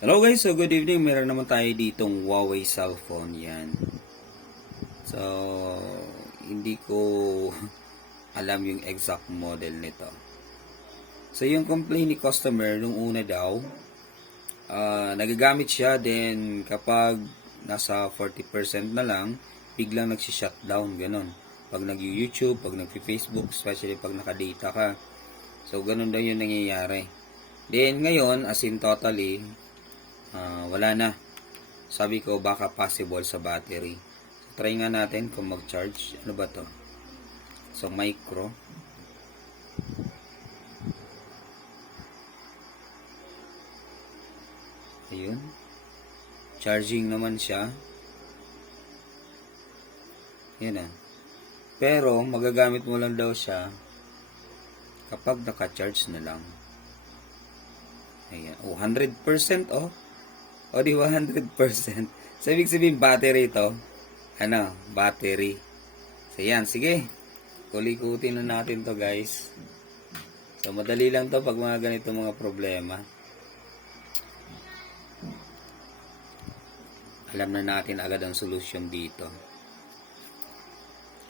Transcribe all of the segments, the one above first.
Hello guys, so good evening. Meron naman tayo ditong Huawei cellphone yan. So, hindi ko alam yung exact model nito. So, yung complaint ni customer nung una daw, nagagamit siya, then kapag nasa 40% na lang, biglang nagsi-shutdown, ganun. Pag nag-YouTube, pag nag-Facebook, especially pag naka-data ka. So, ganun daw yung nangyayari. Then, ngayon, as in totally, wala na. Sabi ko baka possible sa battery. So, try nga natin kung mag-charge. Ano ba to? So micro. Ayun. Charging naman siya. Yan ah. Pero magagamit mo lang daw siya kapag naka-charge na lang. Ayan. Oh, 100% oh. O di ba 100%? So, ibig sabihin battery ito. Ano? Battery. So, yan. Sige. Kulikutin na natin to guys. So, madali lang to pag mga ganito mga problema. Alam na natin agad ang solusyon dito.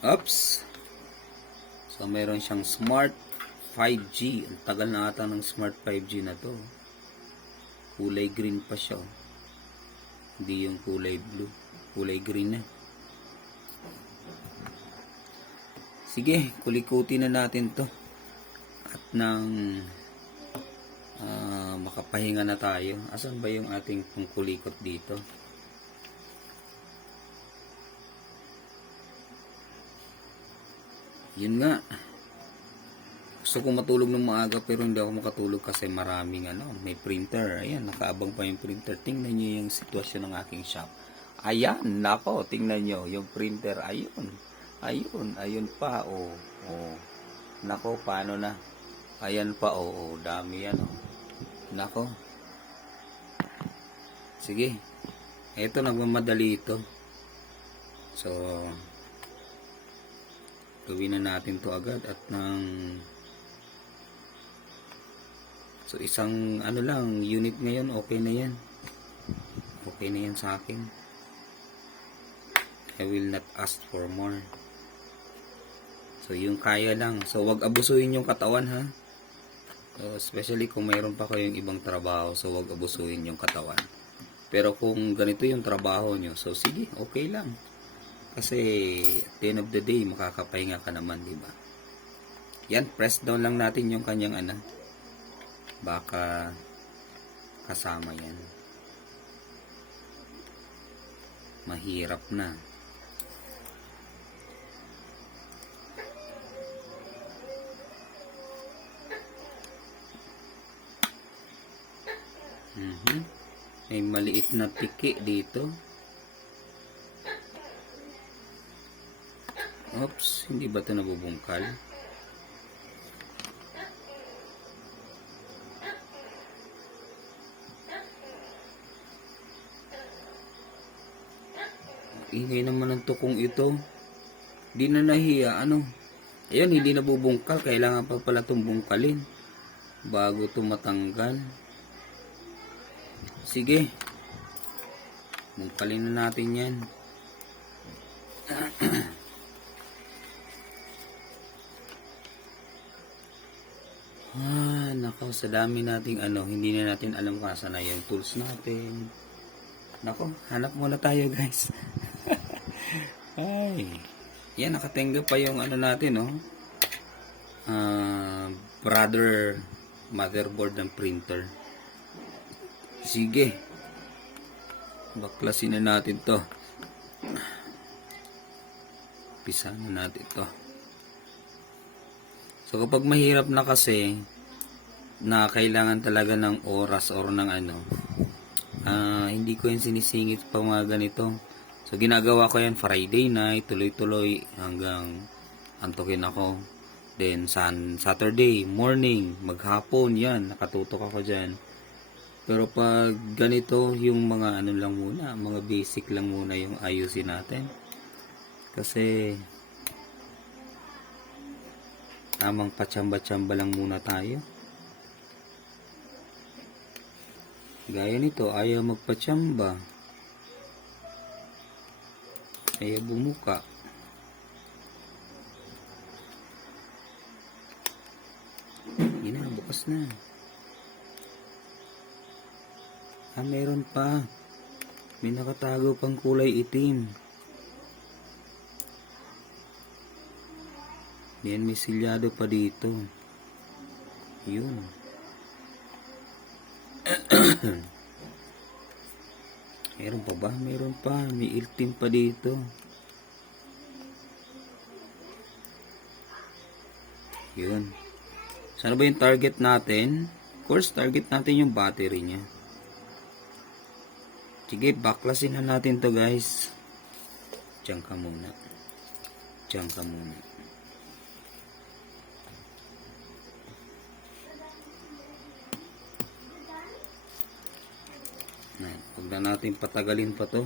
Oops. So, meron siyang Smart 5G. Ang tagal na ata ng Smart 5G na to. Kulay green pa siya. Hindi yung kulay blue. Kulay green na. Sige, kulikutin na natin to. At nang makapahinga na tayo. Asan ba yung ating pangkulikot dito? Yun nga. Gusto ko matulog ng maaga pero hindi ako makatulog kasi maraming may printer. Ayan, nakaabang pa yung printer. Tingnan nyo yung sitwasyon ng aking shop. Ayan, nako, tingnan nyo yung printer. Ayun pa, oh. Nako, paano na? Ayan pa, dami yan, Nako. Sige. Ito, nagmamadali ito. So, gawin na natin to agad at So, isang lang, unit ngayon, okay na yan. Okay na yan sa akin. I will not ask for more. So, yung kaya lang. So, wag abusuhin yung katawan, ha? So, especially kung mayroon pa kayong ibang trabaho, so wag abusuhin yung katawan. Pero kung ganito yung trabaho nyo, so sige, okay lang. Kasi, at the end of the day, makakapahinga ka naman, di ba? Yan, press down lang natin yung kanyang baka kasama yan. Mahirap na. May maliit na piki dito. Oops, hindi ba ito nabubungkal? Ingay naman ng tukong ito. Di na nahiya, Ayun, hindi nabubungkal. Kailangan pa pala itong bungkalin bago ito matanggal. Sige. Bungkalin na natin yan. Nako, sa dami nating hindi na natin alam kung saan na yung tools natin. Nako, hanap muna tayo guys. Ay. Yan, nakatenga pa yung natin, brother motherboard ng printer. Sige. Baklasin na natin to. Pisa na natin to. So, kapag mahirap na kasi, na kailangan talaga ng oras or ng hindi ko yung sinisingit pa mga ganito. So, ginagawa ko yan Friday night, tuloy-tuloy hanggang antukin ako. Then, Saturday morning, maghapon, yan, nakatutok ako dyan. Pero pag ganito, yung mga lang muna, mga basic lang muna yung ayusin natin. Kasi, tamang patsamba-tsamba lang muna tayo. Gaya nito, ayaw magpatsamba. Ayaw bumuka. Yun na, bukas na. Meron pa. May nakatago pang kulay itim. Yan, may silyado pa dito. Yun. Meron pa ba? Meron pa. May itim pa dito. Yun. Sana ba yung target natin? Of course, target natin yung battery niya. Sige, baklasin na natin to guys. Diyan ka muna. Diyan ka muna. Huwag na natin patagalin pa to.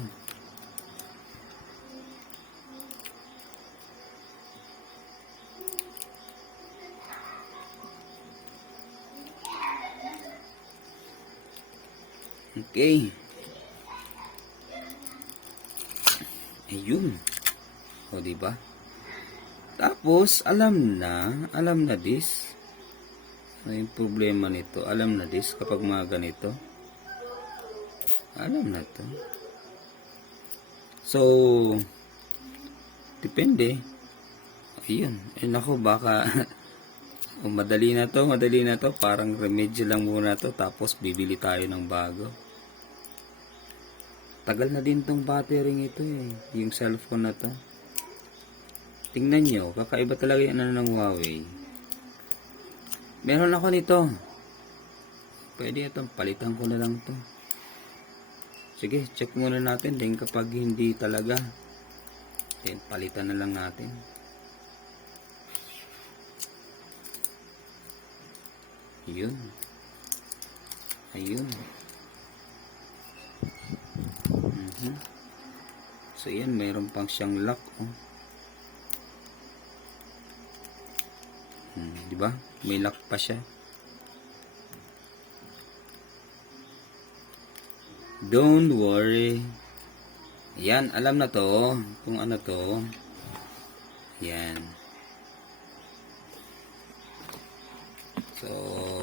Okay. Ayun. O, diba? Tapos, alam na this. Ano yung problema nito? Alam na this kapag mga ganito. Alam na to. So, depende. Ayun. Nako, baka madali na to. Parang remedyo lang muna to. Tapos, bibili tayo ng bago. Tagal na din tong battery ito eh. Yung cellphone na to. Tingnan nyo. Kakaiba talaga yan ng Huawei. Meron ako nito. Pwede itong palitan ko na lang to. Sige, check muna natin. Then kapag hindi talaga, then palitan na lang natin. Yun. Ayun. So yan, mayroon pang siyang lock. Oh. Diba? May lock pa siya. Don't worry. Yan, alam na to. Kung ano to. Yan. So,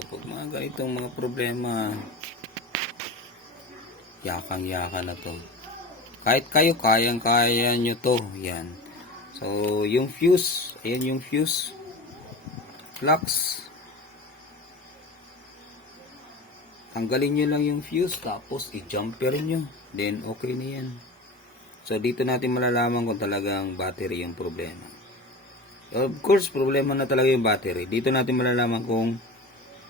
pag mga ganitong mga problema, yakang-yaka na to. Kahit kayo, kayang-kaya nyo to. Yan. So, yung fuse. Ayan yung fuse. Flux. Tanggalin nyo lang yung fuse. Tapos, i-jumper nyo. Then, okay na yan. So, dito natin malalaman kung talagang battery yung problema. Of course, problema na talaga yung battery. Dito natin malalaman kung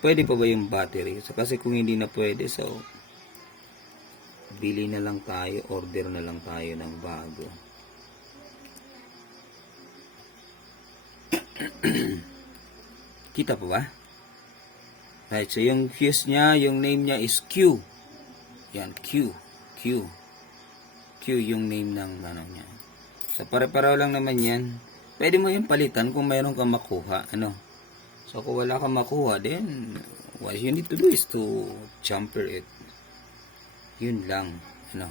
pwede pa ba yung battery. So, kasi kung hindi na pwede, so, bili na lang tayo, order na lang tayo ng bago. Kita pa ba? Right, so yung fuse niya, yung name niya is Q. Yan, Q. Q yung name ng ano niya. So pare-pareho lang naman yan. Pwede mo yung palitan kung mayroon kang makuha. Ano? So kung wala kang makuha, then what you need to do is to jumper it. Yun lang. Ano?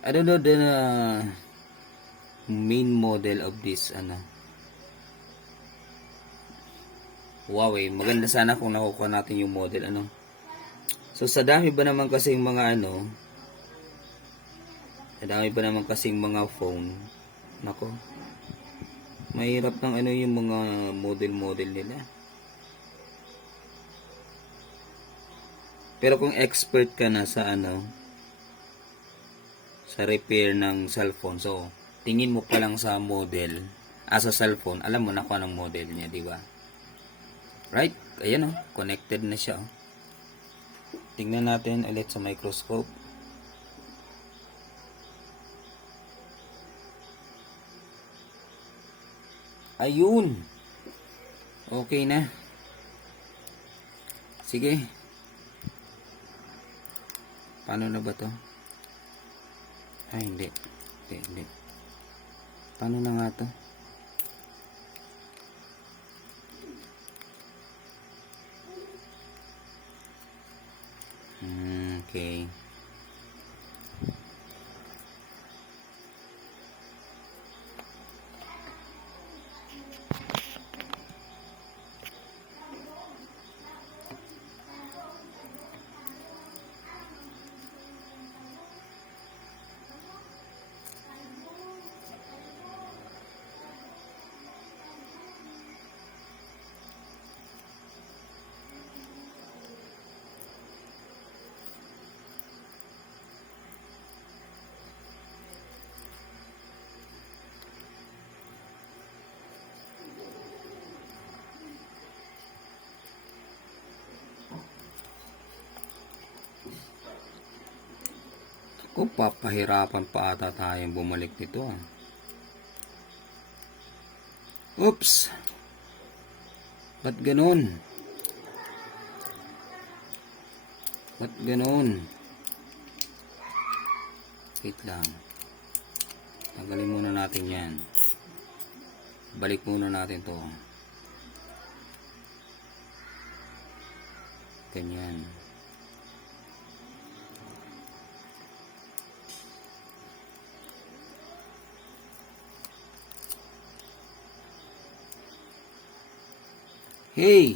I don't know the main model of this Huawei. Maganda sana kung nakukuha natin yung model So sa dami ba naman kasing mga phone, nako, mahirap ng yung mga model nila. Pero kung expert ka na sa sa repair ng cellphone, so tingin mo pa lang sa model, sa cellphone, alam mo na kung anong model niya, di ba? Right? Ayan connected na siya. Tingnan natin ulit sa microscope. Ayun. Okay na. Sige. Paano na ba to? Ay, hindi. Paano na nga to? Okay. Kung papahirapan pa ata tayong bumalik nito ah. Oops! Ba't ganun? Ba't ganun? Wait lang. Tanggalin muna natin yan. Balik muna natin to. Ganyan. Hey!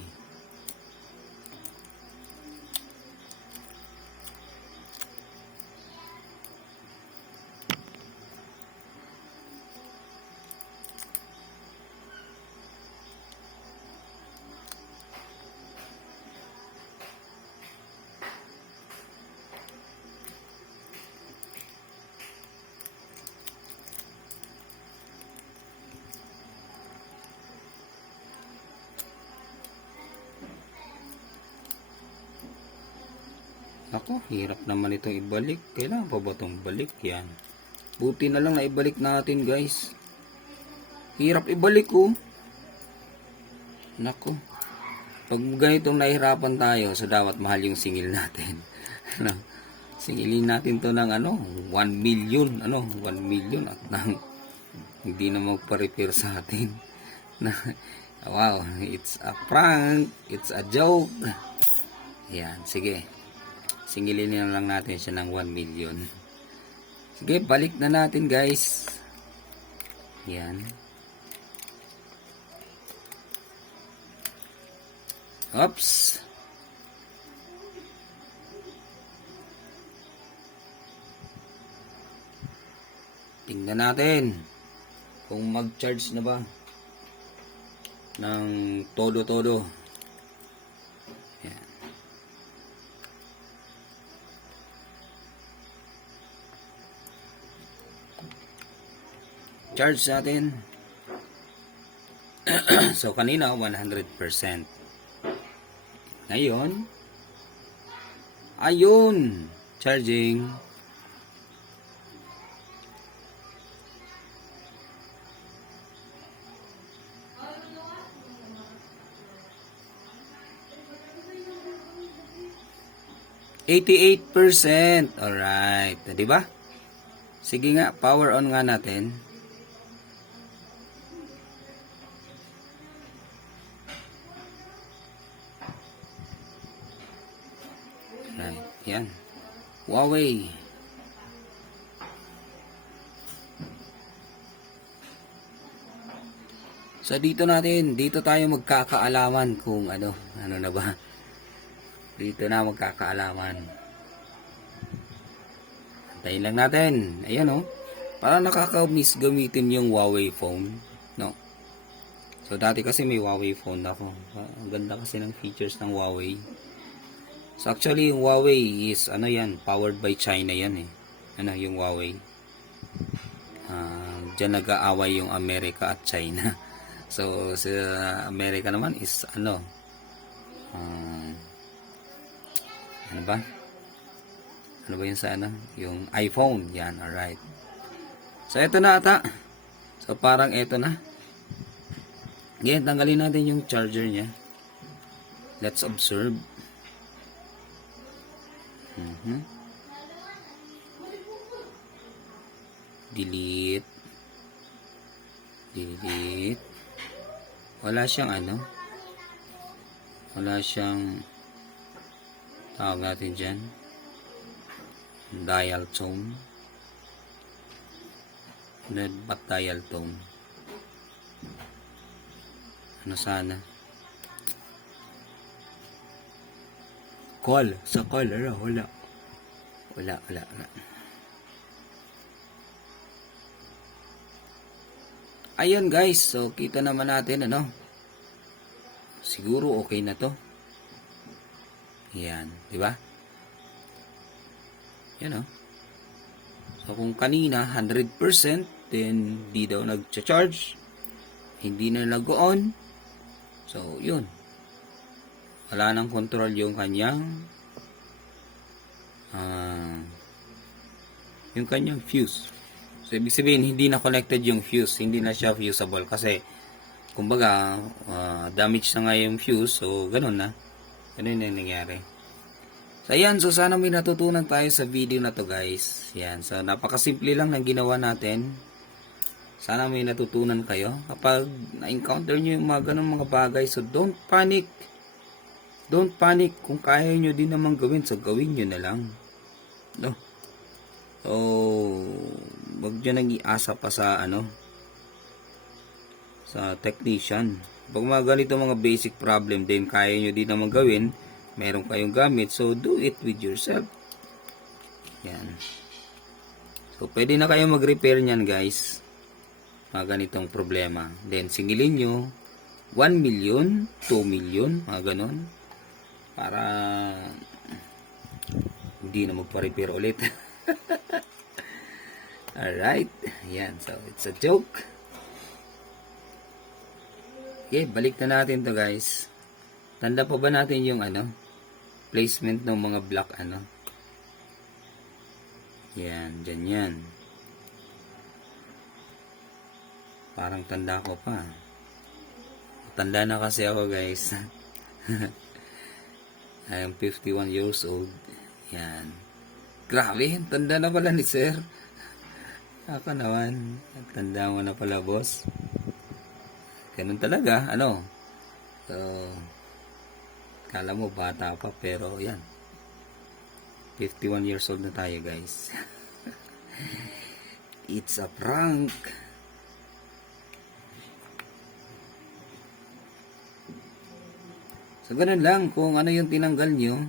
Ako, hirap naman itong ibalik. Kailangan pa ba itong balik? Yan. Buti na lang na ibalik natin, guys. Hirap ibalik, oh. Nako. Pag ganitong nahihirapan tayo, so dapat mahal yung singil natin. Singilin natin to ng 1 million. 1 million at nang hindi na magpa-repair sa atin. Wow, it's a prank. It's a joke. Yan, sige. Singilin na lang natin siya ng 1 million. Sige, balik na natin, guys. Yan. Oops. Tingnan natin kung mag-charge na ba ng todo-todo. Yan. Charge natin. So kanina 100%. Ngayon, ayun, charging. %. Alright, di ba? Sige nga, power on nga natin. Right, yan. Huawei. So dito tayo magkakaalaman kung ano na ba. Dito na magkakaalaman. Antayin lang natin. Ayan oh. Parang nakaka-miss gamitin yung Huawei phone, no? So dati kasi may Huawei phone ako. Ang ganda kasi ng features ng Huawei. So actually yung Huawei is yan, powered by China yan eh. Yung Huawei. Diyan nag-aaway yung Amerika at China. So sa Amerika naman is ano ba? Ano ba yun sa yung iPhone. Yan, alright. So ito na ata. So parang ito na. Ngayon, tanggalin natin yung charger niya. Let's observe. Delete. Wala siyang wala siyang tawag natin dyan. dial tone. Ba't dial tone? Ano sana? Call. Sa call. Wala. Ayun guys. So, kita naman natin, ano? Siguro okay na to. Yan. Diba? Yan, oh. So, kung kanina, 100%, then, di daw nag-charge. Hindi na nag-on. So, yun. Wala nang control yung kanyang fuse. So, ibig sabihin, hindi na connected yung fuse. Hindi na siya fuseable kasi, kumbaga, damage na nga yung fuse. So, ganun na. Ganun na yung nangyari. So, ayan. So, sana may natutunan tayo sa video na to, guys. Yan. So, napakasimple lang ng ginawa natin. Sana may natutunan kayo. Kapag na-encounter nyo yung mga ganun mga bagay, so don't panic. Don't panic. Kung kaya nyo din naman gawin, so gawin nyo na lang. No? So, wag nyo nang iasa pa sa, sa technician. Pag mga ganito mga basic problem din, kaya nyo din naman gawin, meron kayong gamit, so do it with yourself. Yan. So, pwede na kayo mag-repair nyan, guys. Mga ganitong problema. Then, singilin nyo 1 million, 2 million, mga ganon. Para hindi na magpa-repair ulit. Alright. Yan. So, it's a joke. Okay, balik na natin to guys. Tanda pa ba natin yung placement ng mga block Yan, dyan yan. Parang tanda ko pa. Tanda na kasi ako guys. I am 51 years old. Yan. Grabe, tanda na pala ni sir. Ako naman. Tanda mo na pala boss. Ganun talaga. So, kala mo bata pa pero yan. 51 years old na tayo guys. It's a prank. So, ganun lang. Kung ano yung tinanggal nyo,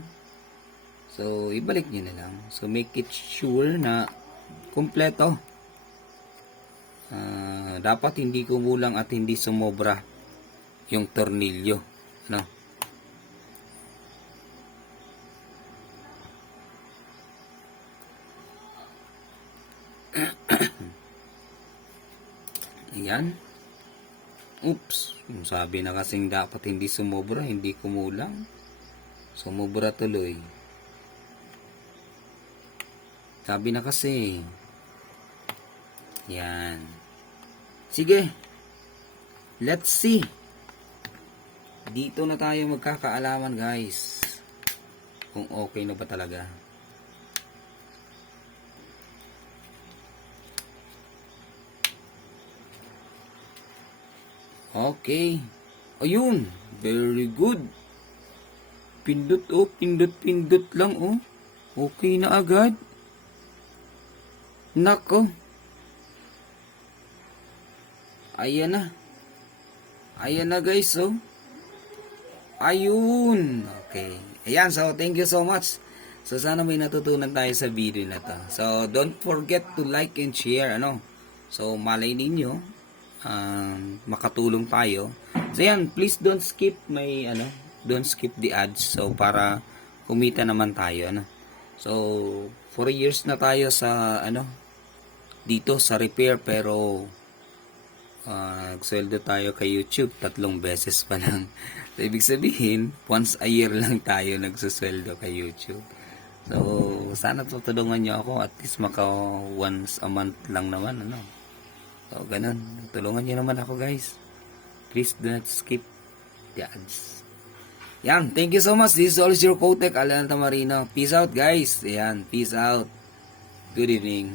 so, ibalik nyo na lang. So, make it sure na kumpleto. Dapat hindi kumulang at hindi sumobra yung tornilyo. Ayan. Oops. Sabi na kasing dapat hindi sumobra, hindi kumulang. Sumobra tuloy. Sabi na kasi. Yan. Sige. Let's see. Dito na tayo magkakaalaman guys. Kung okay na ba talaga. Okay. Ayun. Very good. Pindot pindot lang Okay na agad. Nako. Ayan na. Ayan na guys Ayun. Okay. Ayan, so thank you so much. So sana may natutunan tayo sa video na to. So don't forget to like and share So malay ninyo makatulong tayo. So yan, please don't skip don't skip the ads. So para kumita naman tayo So 4 years na tayo sa dito sa repair pero nagsweldo tayo kay YouTube 3 beses pa lang. So ibig sabihin, once a year lang tayo nagsusweldo kay YouTube. So sana tutulungan niyo ako at least once a month lang naman So, ganun. Tulungan niyo naman ako, guys. Please do not skip the ads. Yan. Thank you so much. This is always your Kotek, Alan Tamarino. Peace out, guys. Yan. Peace out. Good evening.